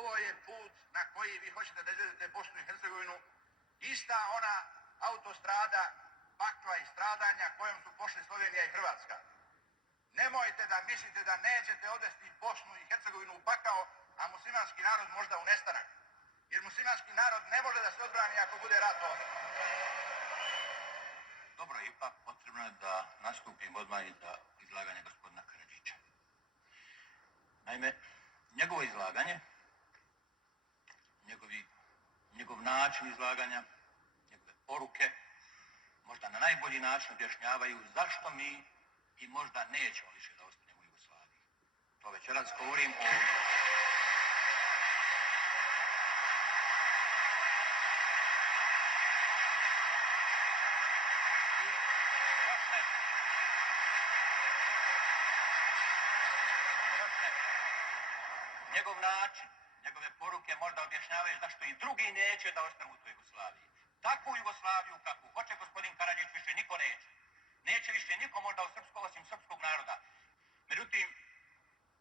ovo je put na koji vi hoćete da izvedete Bosnu i Hercegovinu, ista ona autostrada pakla i stradanja kojom su pošli Slovenija i Hrvatska. Nemojte da mislite da nećete odvesti Bosnu i Hercegovinu u pakao, a muslimanski narod možda u nestanak. Jer muslimanski narod ne može da se odbrani ako bude rato. Dobro, ipak potrebno je da nastupim odmah i za izlaganje gospodina Karadžića. Naime, njegovo izlaganje, njegov način izlaganja, njegove poruke, možda na najbolji način objašnjavaju zašto mi i možda nećemo više da ostanemo u Jugoslaviji. To večeras govorim o... Njegov način, njegove poruke možda objašnjavaju zašto i drugi neće da ostanu u toj Jugoslaviji. Takvu Jugoslaviju kakvu hoće gospodin Karadžić više niko neće. Neće više niko možda osim srpskog naroda. Međutim,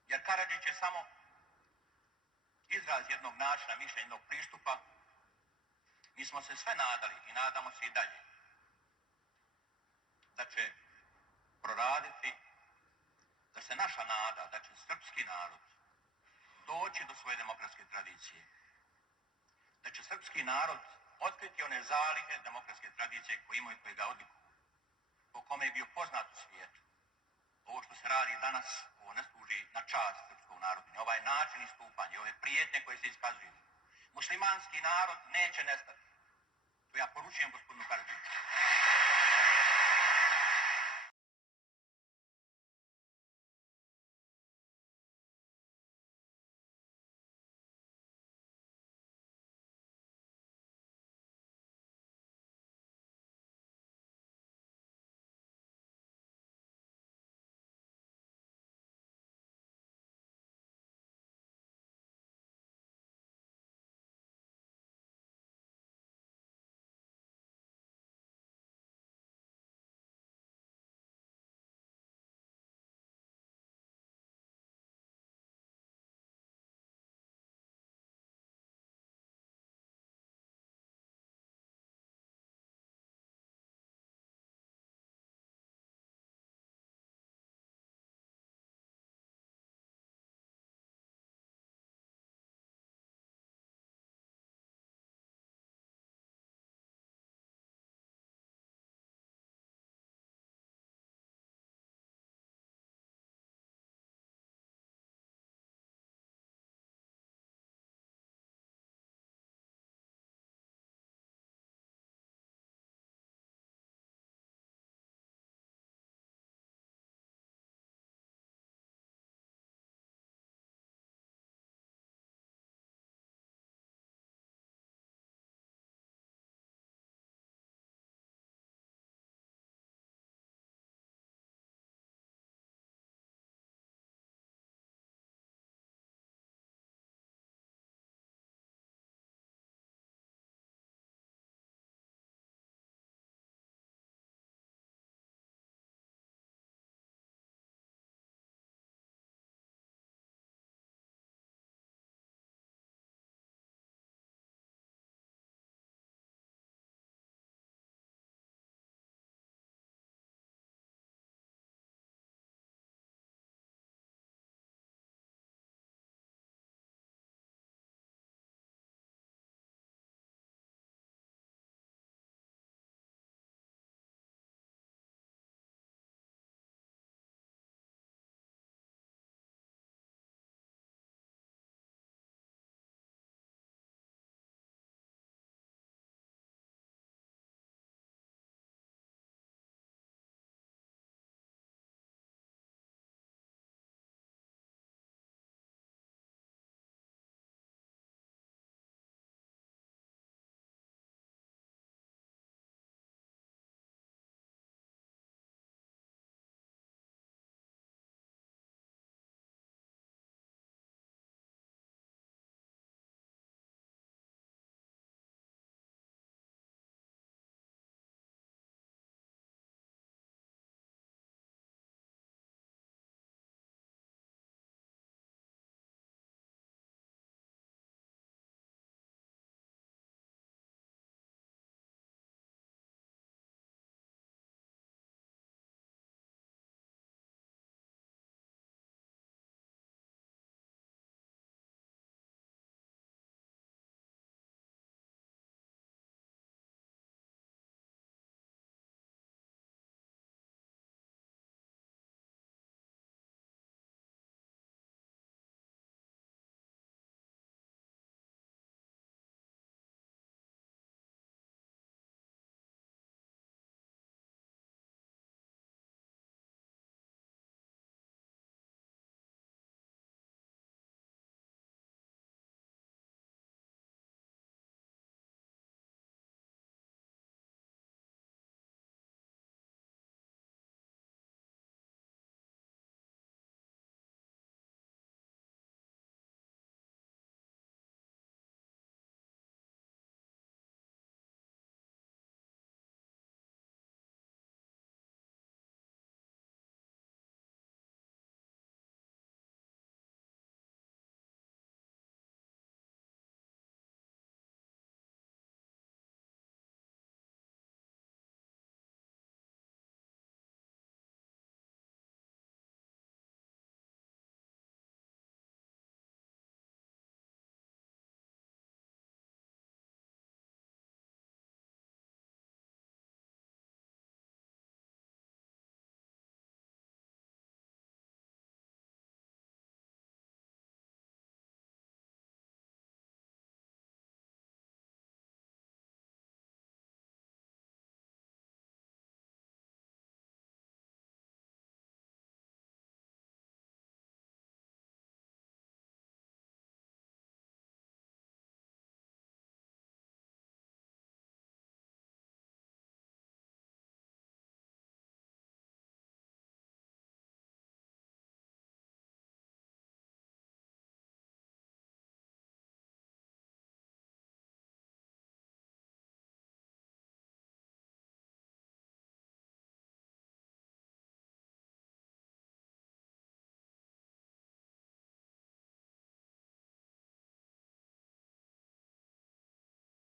jer Karadžić je samo izraz jednog načina, mišljenja, jednog pristupa, mi smo se sve nadali i nadamo se i dalje da će proraditi, da se naša nada, da će srpski narod doći do svoje demokratske tradicije. Da će srpski narod otkriti one zalihe demokratske tradicije koje imaju i koje ga odlikuju, po kome je bio poznat u svijetu. Ovo što se radi danas, ovo ne služi na čast srpskog naroda. Ovaj način istupanja, ove prijetnje koje se iskazuju. Muslimanski narod neće nestati. To ja poručujem gospodinu Karadžiću.